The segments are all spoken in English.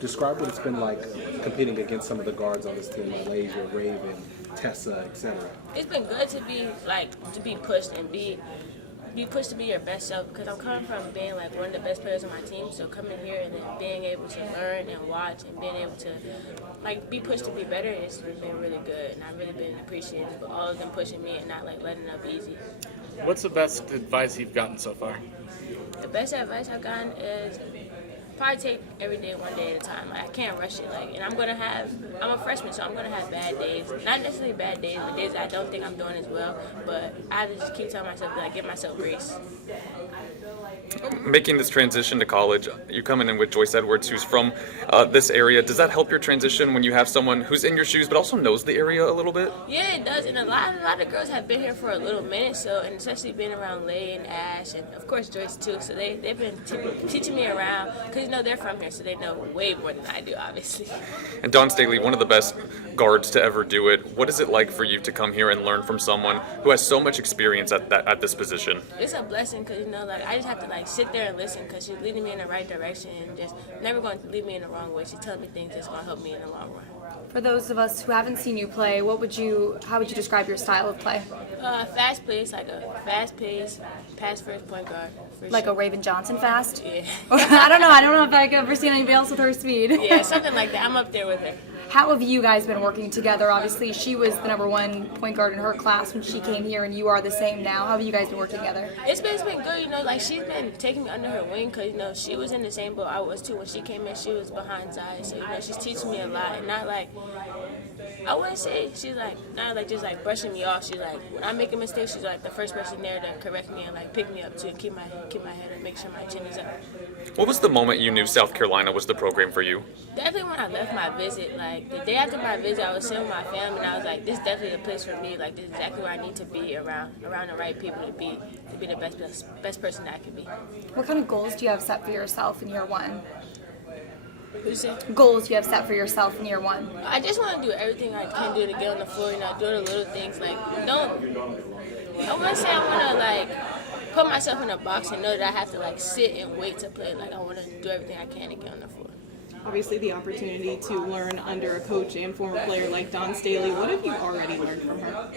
Describe what it's been like competing against some of the guards on this team, Malaysia, Raven, Tessa, etc. It's been good to be pushed and be pushed to be your best self, because I'm coming from being like one of the best players on my team. So coming here and then being able to learn and watch and being able to like be pushed to be better, it's been really good, and I've really been appreciative for all of them pushing me and not like letting up easy. What's the best advice you've gotten so far? The best advice I've gotten is probably take every day one day at a time. Like, I can't rush it. And I'm a freshman, so I'm gonna have bad days. Not necessarily bad days, but days I don't think I'm doing as well. But I have to just keep telling myself, give myself grace. Making this transition to college, you're coming in with Joyce Edwards, who's from this area. Does that help your transition when you have someone who's in your shoes but also knows the area a little bit? Yeah, it does. And a lot of girls have been here for a little minute, and especially being around Lay and Ash, and of course Joyce too. So they've been teaching me around, because they're from here, so they know way more than I do, obviously. And Dawn Staley, one of the best guards to ever do it. What is it like for you to come here and learn from someone who has so much experience at this position? It's a blessing, because I just have to sit there and listen, because she's leading me in the right direction and just never going to lead me in the wrong way. She's telling me things that's going to help me in the long run. For those of us who haven't seen you play, how would you describe your style of play? Fast pace, like a fast pace, pass first point guard. Like a Raven Johnson fast? Yeah. I don't know if I've ever seen anybody else with her speed. Yeah, something like that. I'm up there with her. How have you guys been working together? Obviously, she was the #1 point guard in her class when she came here, and you are the same now. How have you guys been working together? It's been good, she's been taking me under her wing, because, she was in the same boat I was too. When she came in, she was behind Zai, so, she's teaching me a lot, and not I wouldn't say she's not just brushing me off. She's when I make a mistake, she's the first person there to correct me and pick me up to keep my head up, make sure my chin is up. What was the moment you knew South Carolina was the program for you? Definitely when I left my visit. The day after my visit, I was sitting with my family, and I was this is definitely the place for me. This is exactly where I need to be, around the right people to be the best person that I can be. What kind of goals do you have set for yourself in year one? Who said? Goals you have set for yourself in year one? I just want to do everything I can do to get on the floor, do the little things. I wouldn't say I want to put myself in a box and know that I have to sit and wait to play. I want to do everything I can to get on the floor. Obviously, the opportunity to learn under a coach and former player like Dawn Staley. What have you already learned from her?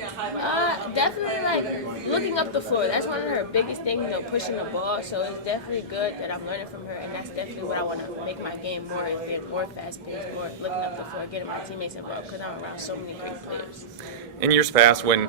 Definitely looking up the floor. That's one of her biggest things, pushing the ball. So it's definitely good that I'm learning from her, and that's definitely what I want to make my game more fast-paced, more looking up the floor, getting my teammates involved, because I'm around so many great players. In years past, when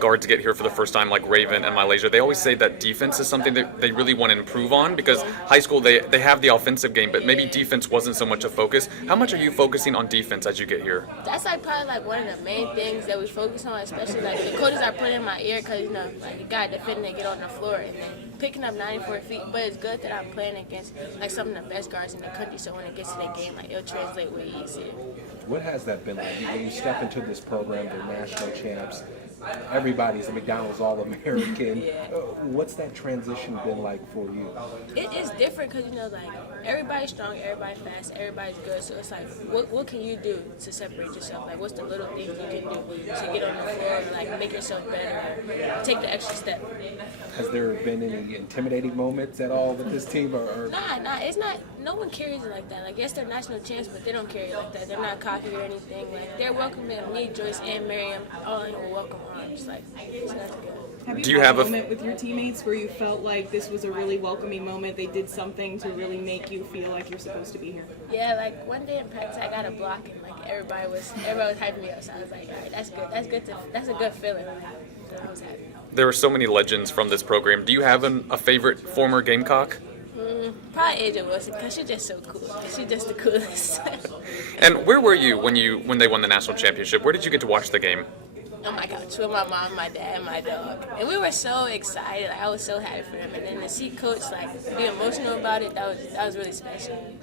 guards get here for the first time, like Raven and Malaysia, they always say that defense is something that they really want to improve on, because high school they have the offensive game, but maybe defense wasn't so much a focus. How much are you focusing on defense as you get here? That's probably one of the main things that we focus on, especially the coaches are putting in my ear, because you got to defend and get on the floor, and then picking up 94 feet. But it's good that I'm playing against some of the best guards in the country, so when it gets to the game, it'll translate way easier. What has that been like? You step into this program, they're national champs. Everybody's a McDonald's All-American. Yeah. What's that transition been like for you? It is different, because everybody's strong, everybody's fast, everybody's good. So it's what can you do to separate yourself? What's the little things you can do to get on the floor, make yourself better, take the extra step? Has there been any intimidating moments at all with this team? Nah, it's not. No one carries it like that. Yes, they're national champs, but they don't carry it like that. They're not cocky or anything. They're welcoming me, Joyce, and Miriam, all in a welcome arms. So that's good. Do you have a moment with your teammates where you felt like this was a really welcoming moment? They did something to really make you feel like you're supposed to be here. Yeah, one day in practice I got a block, and everybody was hyping me up. So I was all right, that's good. That's a good feeling. I was happy. There are so many legends from this program. Do you have a favorite former Gamecock? Probably Asia Wilson, because she's just so cool. She's just the coolest. And where were you when they won the national championship? Where did you get to watch the game? On my couch with my mom, my dad, and my dog. And we were so excited. I was so happy for them. And then to see Coach be emotional about it, that was really special.